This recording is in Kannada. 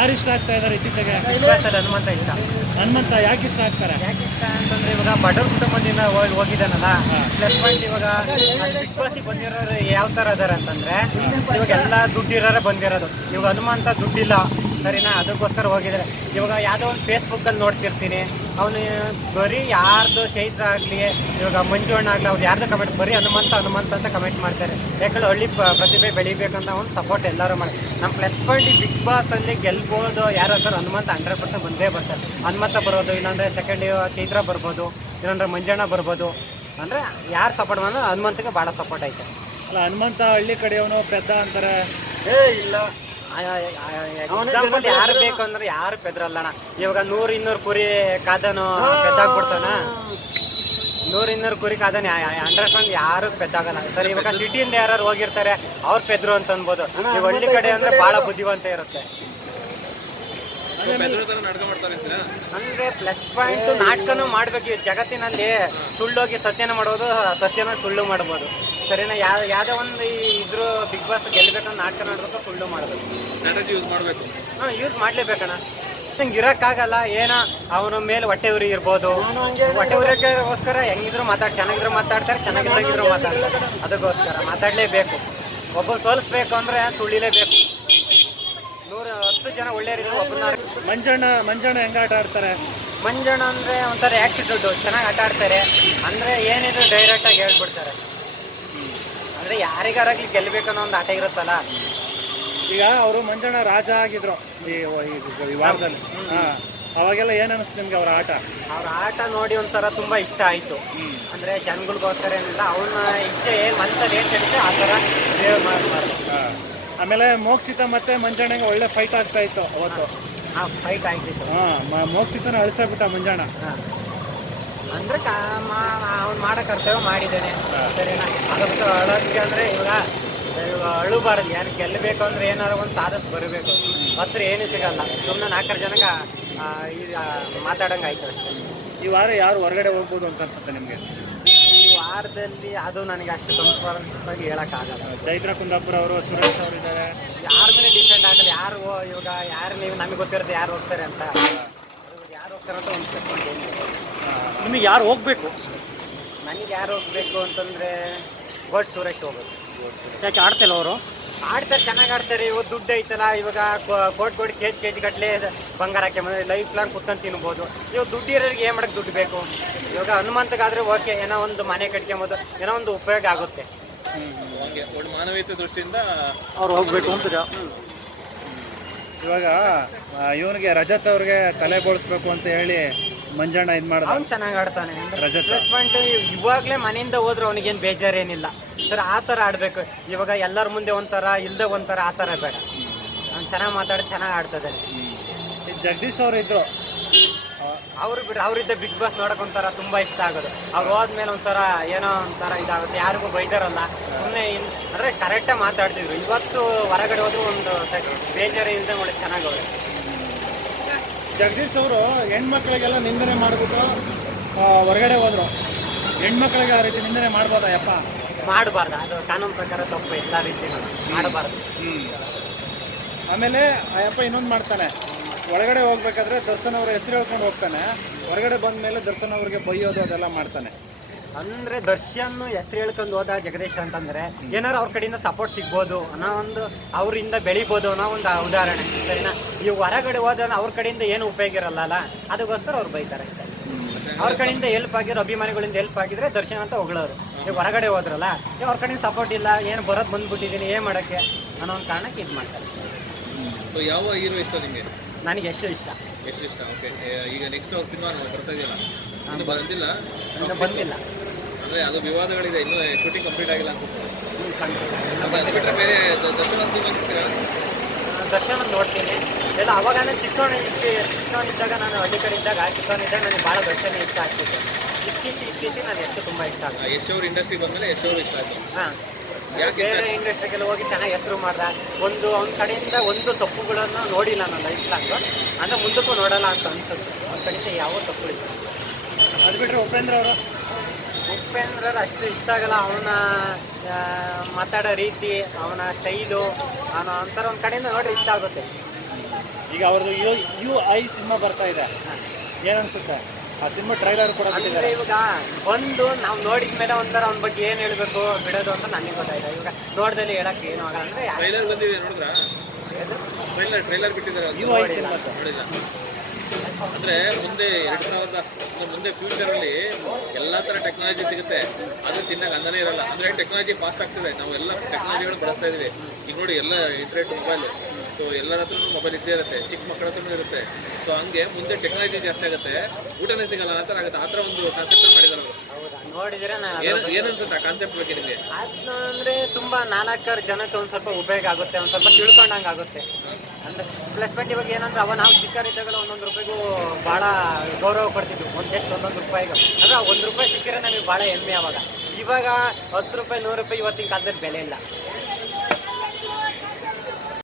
ಯಾರು ಇಷ್ಟ ಆಗ್ತಾ ಇದ್ದಾರೆ ಇತ್ತೀಚೆಗೆ? ಹನುಮಂತ ಇಷ್ಟ. ಹನುಮಂತ ಯಾಕೆ ಇಷ್ಟ ಆಗ್ತಾರೆ? ಯಾಕೆ ಇಷ್ಟ ಅಂತಂದ್ರೆ ಇವಾಗ ಬಡವ್ರ ಕುಟುಂಬದಿಂದ ಹೋಗಿದ್ದಾನಲ್ಲ. ಪ್ಲಸ್ ಪಾಯಿಂಟ್ ಇವಾಗ ಬಿಗ್ ಬಾಸ್ಗೆ ಬಂದಿರೋರು ಯಾವ ತರ ಅದಾರ ಅಂತಂದ್ರೆ ಇವಾಗ ಎಲ್ಲ ದುಡ್ಡಿರೋರೇ ಬಂದಿರೋದು. ಇವಾಗ ಹನುಮಂತ ದುಡ್ಡಿಲ್ಲ ಸರಿನಾ, ಅದಕ್ಕೋಸ್ಕರ ಹೋಗಿದ್ದಾರೆ. ಇವಾಗ ಯಾವುದೋ ಒಂದು ಫೇಸ್ಬುಕ್ಕಲ್ಲಿ ನೋಡ್ತಿರ್ತೀನಿ, ಅವನು ಬರೀ ಯಾರ್ದು ಚೈತ್ರ ಆಗಲಿ ಇವಾಗ ಮಂಜು ಅಣ್ಣ ಆಗಲಿ ಅವ್ರು ಯಾರ್ದು ಕಮೆಂಟ್ ಬರೀ ಹನುಮಂತ ಹನುಮಂತ ಅಂತ ಕಮೆಂಟ್ ಮಾಡ್ತಾರೆ. ಯಾಕಂದ್ರೆ ಹಳ್ಳಿ ಪ್ರತಿಭೆ ಬೆಳಿಬೇಕಂತ ಅವ್ನು ಸಪೋರ್ಟ್ ಎಲ್ಲರೂ ಮಾಡಿ. ನಮ್ಮ ಪ್ಲಸ್ ಪಾಯಿಂಟ್ ಬಿಗ್ ಬಾಸಲ್ಲಿ ಗೆಲ್ಬೋದು ಯಾರು ಅಂತಾರೆ ಹನುಮಂತ 100% ಬಂದೇ ಬರ್ತಾರೆ. ಹನುಮಂತ ಬರ್ಬೋದು, ಇಲ್ಲಾಂದರೆ ಸೆಕೆಂಡ್ ಚೈತ್ರ ಬರ್ಬೋದು, ಇಲ್ಲಾಂದ್ರೆ ಮಂಜಣ್ಣ ಬರ್ಬೋದು. ಅಂದರೆ ಯಾರು ಸಪೋರ್ಟ್ ಮಾಡಿದ್ರೆ ಹನುಮಂತಗೆ ಭಾಳ ಸಪೋರ್ಟ್ ಐತೆ. ಅಲ್ಲ, ಹನುಮಂತ ಹಳ್ಳಿ ಕಡೆಯವನು ಪೆದ್ದ ಅಂತಾರೆ. ಇಲ್ಲ, ಎಕ್ಸಾಂಪಲ್ ಯಾರು ಬೇಕು ಅಂದ್ರೆ ಯಾರು ಪೆದ್ರಲ್ಲಣ್ಣ. ಇವಾಗ 100-200 ಕುರಿ ಕಾದನು ಪೆದ್ದಾಗ್ಬಿಡ್ತಾನ. 100-200 ಕುರಿ ಕಾದನ್ 100% ಯಾರು ಪೆದ್ದಾಗಲ್ಲ ಸರ್. ಇವಾಗ ಸಿಟಿಯಿಂದ ಯಾರು ಹೋಗಿರ್ತಾರೆ ಅವ್ರು ಪೆದ್ರು ಅಂತ ಅನ್ಬೋದು. ಈ ಹಳ್ಳಿ ಕಡೆ ಅಂದ್ರೆ ಬಹಳ ಬುದ್ಧಿವಂತ ಇರುತ್ತೆ. ಅಂದ್ರೆ ಪ್ಲಸ್ ಪಾಯಿಂಟ್ ನಾಟಕನೂ ಮಾಡ್ಬೇಕು. ಜಗತ್ತಿನಲ್ಲಿ ಸುಳ್ಳೋಗಿ ಸತ್ಯನ ಮಾಡೋದು, ಸತ್ಯನ ಸುಳ್ಳು ಮಾಡ್ಬೋದು ಸರಿನಾ. ಯಾವ್ದೋ ಒಂದು ಇದ್ರ ಬಿಗ್ ಬಾಸ್ ಗೆಲ್ಬೇಕಂದ್ರೆ ನಾಟಕ ನೋಡ್ಬೇಕು, ಸುಳ್ಳು ಮಾಡ್ಬೇಕು, ಯೂಸ್ ಮಾಡ್ಲೇಬೇಕಣ್ಣ. ಹಿಂಗೆ ಇರೋಕ್ಕಾಗಲ್ಲ. ಏನೋ ಅವನ ಮೇಲೆ ಹೊಟ್ಟೆ ಉರಿ ಇರ್ಬೋದು. ಹೊಟ್ಟೆ ಉರಿಗೋಸ್ಕರ ಹೆಂಗಿದ್ರು ಚೆನ್ನಾಗಿದ್ರು ಮಾತಾಡ್ತಾರೆ, ಚೆನ್ನಾಗಿದ್ರು ಮಾತಾಡ್ತಾರೆ. ಅದಕ್ಕೋಸ್ಕರ ಮಾತಾಡಲೇಬೇಕು. ಒಬ್ಬರು ಸೋಲಿಸ್ಬೇಕು ಅಂದ್ರೆ ತುಳಿಲೇಬೇಕು. 110 ಜನ ಒಳ್ಳೆಯರಿದ್ರು, ಒಬ್ಬರನ್ನ. ಮಂಜಣ್ಣ ಹೆಂಗ ಆಟ ಆಡ್ತಾರೆ? ಮಂಜಣ್ಣ ಅಂದರೆ ಒಂಥರ ಆ್ಯಕ್ಟಿಟ್ಯೂಡ್, ಚೆನ್ನಾಗಿ ಆಟ ಆಡ್ತಾರೆ. ಅಂದರೆ ಏನಿದ್ರು ಡೈರೆಕ್ಟಾಗಿ ಹೇಳ್ಬಿಡ್ತಾರೆ. ಅಂದರೆ ಯಾರಿಗಾರಾಗ್ಲಿ ಗೆಲ್ಲಬೇಕನ್ನೋ ಒಂದು ಆಟ ಇರುತ್ತಲ್ಲ. ಈಗ ಅವರು ಮಂಜಣ್ಣ ರಾಜ ಆಗಿದ್ರು ಈ ವಾರದಲ್ಲಿ. ಅವಾಗೆಲ್ಲ ಏನು ಅನಿಸ್ತು ನಿಮ್ಗೆ ಅವ್ರ ಆಟ ನೋಡಿ ಒಂಥರ ತುಂಬ ಇಷ್ಟ ಆಯಿತು. ಅಂದರೆ ಜನಗಳಿಗೋಸ್ಕರ ಏನಿಲ್ಲ, ಅವನ ಇಚ್ಛೆ ಮನಸ್ಸಲ್ಲಿ ಏನು ಹೇಳಿದ್ರೆ ಆ ಥರ ಬಿಹೇವ್ ಮಾಡ್ತಾರೆ. ಆಮೇಲೆ ಮೋಕ್ಷಿತ ಮತ್ತೆ ಮಂಜಣ್ಣಗೆ ಒಳ್ಳೆ ಫೈಟ್ ಆಗ್ತಾ ಇತ್ತು ಅವತ್ತು. ಫೈಟ್ ಆಗ್ತಿತ್ತು. ಮೋಕ್ಷಿತನ ಅಳಿಸ್ಬಿಟ್ಟ ಮಂಜಣ್ಣ. ಅಂದ್ರೆ ಅವ್ನು ಮಾಡೋ ಕರ್ತವ್ಯ ಮಾಡಿದ್ದೇನೆ ಸರಿನಾ. ಅದಕ್ಕೆ ಅಳೋದಕ್ಕೆ ಅಂದರೆ ಇವಾಗ ಅಳುಬಾರದು. ಯಾರು ಗೆಲ್ಲಬೇಕು ಅಂದ್ರೆ ಏನಾದ್ರು ಒಂದು ಸಾಧಸ್ ಬರಬೇಕು. ಹತ್ರ ಏನೂ ಸಿಗಲ್ಲ. ಸುಮ್ಮನೆ 4 ಜನಕ್ಕೆ ಮಾತಾಡಂಗೆ ಆಯ್ತು ಅಷ್ಟೇ. ಈ ವಾರ ಯಾರು ಹೊರಗಡೆ ಹೋಗ್ಬೋದು ಅಂತ ಅನ್ಸುತ್ತೆ ನಿಮಗೆ? ಈ ವಾರದಲ್ಲಿ ಅದು ನನಗೆ ಅಷ್ಟು ಸಂಸ್ಕೃತವಾಗಿ ಹೇಳೋಕ್ಕಾಗಲ್ಲ. ಚೈತ್ರ ಕುಂದಾಪುರ ಅವರು, ಸುರೇಶ್ ಅವರು ಇದ್ದಾರೆ. ಯಾರ ಮೇಲೆ ಡಿಪೆಂಡ್ ಆಗಲ್ಲ. ಯಾರು ಇವಾಗ ಯಾರು ನೀವು ನಮಗೆ ಗೊತ್ತಿರುತ್ತೆ ಯಾರು ಹೋಗ್ತಾರೆ ಅಂತ. ಯಾರು ಹೋಗ್ತಾರೆ ಅಂತ ಒಂದು ಪ್ರಶ್ನೆ. ನಿಮಗೆ ಯಾರು ಹೋಗ್ಬೇಕು? ನನಗೆ ಯಾರು ಹೋಗ್ಬೇಕು ಅಂತಂದರೆ ಗೋಡ್ ಸುರೇಶ್ ಹೋಗ್ಬೇಕು. ಯಾಕೆ ಆಡ್ತಿಲ್ಲ ಅವರು? ಆಡ್ತಾರೆ, ಚೆನ್ನಾಗಿ ಆಡ್ತಾರೆ. ಇವಾಗ ದುಡ್ಡು ಐತಲ್ಲ, ಇವಾಗ ಕೋಟಿ KG ಗಟ್ಟಲೆ ಬಂಗಾರ ಹಾಕಿ ಲೈಫ್ ಲಾಂಗ್ ಕುತ್ಕೊಂಡು ತಿನ್ಬೋದು. ಇವಾಗ ದುಡ್ಡು ಇರೋರಿಗೆ ಏನು ಮಾಡೋಕ್ಕೆ ದುಡ್ಡು ಬೇಕು? ಇವಾಗ ಹನುಮಂತಗಾದ್ರೆ ಓಕೆ, ಏನೋ ಒಂದು ಮನೆ ಕಟ್ಕೊಂಬೋದು, ಏನೋ ಒಂದು ಉಪಯೋಗ ಆಗುತ್ತೆ. ಮಾನವೀಯತೆ ದೃಷ್ಟಿಯಿಂದ ಅವ್ರು ಹೋಗ್ಬೇಕು ಅಂತೀರಾ? ಇವಾಗ ಇವನಿಗೆ ರಜತ್ ಅವ್ರಿಗೆ ತಲೆ ಬೋಳಿಸ್ಬೇಕು ಅಂತ ಹೇಳಿ ಮಂಜಣ್ಣ ಇದು ಮಾಡ್ದ. ಅವ್ನು ಚೆನ್ನಾಗಿ ಆಡ್ತಾನೆ. ರಜತ್ ಪ್ಲಸ್ ಪಾಯಿಂಟ್ ಇವಾಗಲೇ ಮನೆಯಿಂದ ಹೋದ್ರೆ ಅವನಿಗೇನು ಬೇಜಾರೇನಿಲ್ಲ ಸರ್. ಆ ಥರ ಆಡಬೇಕು. ಇವಾಗ ಎಲ್ಲರ ಮುಂದೆ ಒಂಥರ ಇಲ್ಲದೆ ಒಂಥರ ಆ ಥರ ಬೇಡ. ಅವ್ನು ಚೆನ್ನಾಗಿ ಮಾತಾಡಿ ಚೆನ್ನಾಗಿ ಆಡ್ತಿದ್ದಾನೆ. ಜಗದೀಶ್ ಅವರು ಇದ್ರು, ಅವರು ಬಿಡ್ರಿ, ಅವರಿದ್ದ ಬಿಗ್ ಬಾಸ್ ನೋಡೋಕೆ ಒಂಥರ ತುಂಬ ಇಷ್ಟ ಆಗೋದು. ಅವ್ರು ಹೋದ್ಮೇಲೆ ಒಂಥರ ಏನೋ ಒಂಥರ ಇದಾಗುತ್ತೆ. ಯಾರಿಗೂ ಬೈದಾರಲ್ಲ, ಸುಮ್ಮನೆ ಅಂದರೆ ಕರೆಕ್ಟಾಗಿ ಮಾತಾಡ್ತಿದ್ರು. ಇವತ್ತು ಹೊರಗಡೆ ಹೋದ್ರು ಒಂದು ಬೇಜಾರು ಇಲ್ಲದೆ ನೋಡಿ ಚೆನ್ನಾಗಿ ಅವ್ರೆ. ಜಗದೀಶ್ ಅವರು ಹೆಣ್ಮಕ್ಳಿಗೆಲ್ಲ ನಿಂದನೆ ಮಾಡಿಬಿಟ್ಟು ಹೊರಗಡೆ ಹೋದ್ರು. ಹೆಣ್ಮಕ್ಳಿಗೆ ಆ ರೀತಿ ನಿಂದನೆ ಮಾಡ್ಬೋದಾ? ಯಪ್ಪ ಮಾಡಬಾರ್ದು. ಅದು ಕಾನೂನು ಪ್ರಕಾರ ತಪ್ಪು. ಎಲ್ಲ ರೀತಿ ಮಾಡಬಾರ್ದು. ಆಮೇಲೆ ಆ ಯಪ್ಪ ಇನ್ನೊಂದು ಮಾಡ್ತಾನೆ. ಒಳಗಡೆ ಹೋಗ್ಬೇಕಾದ್ರೆ ದರ್ಶನ್ ಅವ್ರ ಹೆಸರು ಹೇಳ್ಕೊಂಡು ಹೋಗ್ತಾನೆ. ಹೊರಗಡೆ ಬಂದ ಮೇಲೆ ದರ್ಶನ್ ಅವ್ರಿಗೆ ಬೈಯೋದು ಅದೆಲ್ಲ ಮಾಡ್ತಾನೆ. ಅಂದರೆ ದರ್ಶನ್ ಹೆಸರು ಹೇಳ್ಕೊಂಡು ಹೋದ ಜಗದೀಶ್ ಅಂತಂದರೆ ಏನಾರು ಅವ್ರ ಕಡೆಯಿಂದ ಸಪೋರ್ಟ್ ಸಿಗ್ಬೋದು ಅನ್ನೋ ಒಂದು, ಅವರಿಂದ ಬೆಳಿಬೋದು ಅನ್ನೋ ಒಂದು ಉದಾಹರಣೆ ಸರಿನಾ. ಈ ಹೊರಗಡೆ ಹೋದ ಅವ್ರ ಕಡೆಯಿಂದ ಏನು ಉಪಯೋಗ ಇರಲ್ಲ, ಅದಕ್ಕೋಸ್ಕರ ಅವ್ರು ಬೈತಾರೆ ಅಷ್ಟೇ. ಅವ್ರ ಕಡೆಯಿಂದ ಹೆಲ್ಪ್ ಆಗಿರೋ, ಅಭಿಮಾನಿಗಳಿಂದ ಹೆಲ್ಪ್ ಆಗಿದ್ರೆ ದರ್ಶನ್ ಅಂತ ಹೊಗಳೋರು. ಈಗ ಹೊರಗಡೆ ಹೋದ್ರಲ್ಲ, ಅವ್ರ ಕಡೆಯಿಂದ ಸಪೋರ್ಟ್ ಇಲ್ಲ, ಏನು ಬರೋದು ಬಂದ್ಬಿಟ್ಟಿದ್ದೀನಿ ಏನು ಮಾಡೋಕ್ಕೆ ಅನ್ನೋ ಒಂದು ಕಾರಣಕ್ಕೆ ಇದು ಮಾಡ್ತಾರೆ. ಯಾವ ಹೀರೋ ಇಷ್ಟ ನಿಮಗೆ? ನನಗೆ ಎಷ್ಟು ಇಷ್ಟ. ಓಕೆ. ಈಗ ನೆಕ್ಸ್ಟ್ ಅವ್ರ ಸಿನಿಮಾ ಬರ್ತಾ ಇದೆಯಲ್ಲ, ಬಂದಿಲ್ಲ? ಬಂದಿಲ್ಲ ಅಂದರೆ ಅದು ವಿವಾದಗಳಿದೆ, ಇನ್ನೂ ಶೂಟಿಂಗ್ ಕಂಪ್ಲೀಟ್ ಆಗಿಲ್ಲ ಅನ್ಸುತ್ತೆ. ಬಿಟ್ಟರೆ ಬೇರೆ ದರ್ಶನ ನೋಡ್ತೀನಿ ಎಲ್ಲ. ಅವಾಗ ನಾನು ಚಿಕ್ಕವನಿದ್ದಾಗ, ನಾನು ಹಳ್ಳಿ ಕಡೆ ಇದ್ದಾಗ ಚಿಕ್ಕವನಿದ್ದಾಗ ನನಗೆ ಭಾಳ ದರ್ಶನ ಇಷ್ಟ ಆಗ್ತಿತ್ತು. ಇತ್ತೀಚೆಗೆ ನಾನು ಎಷ್ಟು ತುಂಬ ಇಷ್ಟ ಆಗುತ್ತೆ. ಯಶ್ ಅವ್ರ ಇಂಡಸ್ಟ್ರಿಗೆ ಬಂದಮೇಲೆ ಯಶ್ ಅವರು ಇಷ್ಟ ಆಯಿತು. ಹಾಂ, ಬೇರೆ ಇಂಡಸ್ಟ್ರಿಗೆಲ್ಲ ಹೋಗಿ ಚೆನ್ನಾಗಿ ಹೆಸರು ಮಾಡ್ದ. ಅವನ ಕಡೆಯಿಂದ ಒಂದು ತಪ್ಪುಗಳನ್ನು ನೋಡಿಲ್ಲ ನಾನು ಲೈಫ್ ಲಾಂಗು. ಅಂದರೆ ಮುಂದಕ್ಕೂ ನೋಡಲ್ಲ ಅಂತ ಅನ್ಸುತ್ತೆ. ಅವನ ಕಡೆಯಿಂದ ಯಾವ ತಪ್ಪುಗಳಿಲ್ಲ. ಅದು ಬಿಟ್ಟರೆ ಉಪೇಂದ್ರ ಅಷ್ಟು ಇಷ್ಟ ಆಗಲ್ಲ. ಅವನ ಮಾತಾಡೋ ರೀತಿ, ಅವನ ಸ್ಟೈಲು, ಅವನ ಒಂಥರ ಒಂದು ಕಡೆಯಿಂದ ನೋಡ್ರಿ ಇಷ್ಟ ಆಗುತ್ತೆ. ಈಗ ಅವ್ರದ್ದು UI ಸಿನಿಮಾ ಬರ್ತಾ ಇದೆ, ಏನನ್ಸುತ್ತೆ? ಆ ಸಿನಿಮಾ ಟ್ರೈಲರ್ ಕೂಡ ಅಂದ್ರೆ ಬಿಟ್ಟಿದ್ದಾರೆ. ಇವಾಗ ಬಂದು ನಾವು ನೋಡಿದ್ಮೇಲೆ ಒಂಥರ ಅವ್ನ ಬಗ್ಗೆ ಏನ್ ಹೇಳ್ಬೇಕು ಬಿಡೋದು ಅಂತ ನನಗೆ ಗೊತ್ತಾಯ್ತು. ಇವಾಗ ನೋಡ್ದಲ್ಲಿ ಹೇಳಕ್ ಏನು ಆಗಲ್ಲ ಅಂದ್ರೆ ಟ್ರೈಲರ್ ಬಂದಿದೆ ನೋಡಿದ್ರಾ? ಟ್ರೈಲರ್ ಬಿಟ್ಟಿದ್ದಾರೆ UI ಸಿನಿಮಾ ನೋಡಿಲ್ಲ. ಅಂದ್ರೆ ಮುಂದೆ 2000 ಮುಂದೆ ಫ್ಯೂಚರ್ ಅಲ್ಲಿ ಎಲ್ಲಾ ತರ ಟೆಕ್ನಾಲಜಿ ಸಿಗುತ್ತೆ, ಅದು ತಿನ್ನಕ್ಕೆ ಅನ್ನನೇ ಇರಲ್ಲ. ಅಂದ್ರೆ ಟೆಕ್ನಾಲಜಿ ಫಾಸ್ಟ್ ಆಗ್ತಿದೆ, ನಾವು ಎಲ್ಲ ಟೆಕ್ನಾಲಜಿಗಳು ಬಳಸ್ತಾ ಇದೀವಿ. ಈಗ ನೋಡಿ ಎಲ್ಲ ಇಂಟರ್ನೆಟ್, ಮೊಬೈಲ್, ಸೊ ಎಲ್ಲರ ಹತ್ರನೂ ಮೊಬೈಲ್ ಇದ್ದೇ ಇರುತ್ತೆ, ಚಿಕ್ಕ ಮಕ್ಕಳ ಹತ್ರನೂ ಇರುತ್ತೆ. ಸೊ ಹಂಗೆ ಮುಂದೆ ಟೆಕ್ನಾಲಜಿ ಜಾಸ್ತಿ ಆಗುತ್ತೆ, ಊಟನೇ ಸಿಗಲ್ಲ ಆ ಥರ ಆಗುತ್ತೆ. ಆ ಥರ ಒಂದು ಕಾನ್ಸೆಪ್ಟ್ ಮಾಡಿದಾರೆ ಅವರು. ನೋಡಿದ್ರೆ ಏನ್ ಅನ್ಸುತ್ತೆ ಆ ಕಾನ್ಸೆಪ್ಟ್ ಬಗ್ಗೆ ನಿಮಗೆ? ಅದನ್ನ ಅಂದ್ರೆ ತುಂಬಾ 4 ಜನಕ್ಕೆ ಒಂದ್ ಸ್ವಲ್ಪ ಉಪಯೋಗ ಆಗುತ್ತೆ, ಒಂದ್ ಸ್ವಲ್ಪ ತಿಳ್ಕೊಂಡಂಗೆ ಆಗುತ್ತೆ. ಅಂದ್ರೆ ಪ್ಲಸ್ ಪಾಯಿಂಟ್ ಇವಾಗ ಏನಂದ್ರೆ ನಾವು ಚಿಕ್ಕರಿದ್ದಾಗಲೂ ಒಂದೊಂದು ರೂಪಾಯಿಗೂ ಭಾಳ ಗೌರವ ಕೊಡ್ತಿದ್ವಿ, ಒಂದೊಂದು ರೂಪಾಯಿಗೂ. ಅಂದ್ರೆ 1 ರೂಪಾಯಿ ಸಿಕ್ಕಿದ್ರೆ ನಮಗೆ ಭಾಳ ಹೆಮ್ಮೆ. ಅವಾಗ ಇವಾಗ 10 ರೂಪಾಯಿ 100 ರೂಪಾಯಿ ಇವತ್ತಿನ ಕಾಲದಲ್ಲಿ ಬೆಲೆ ಇಲ್ಲ.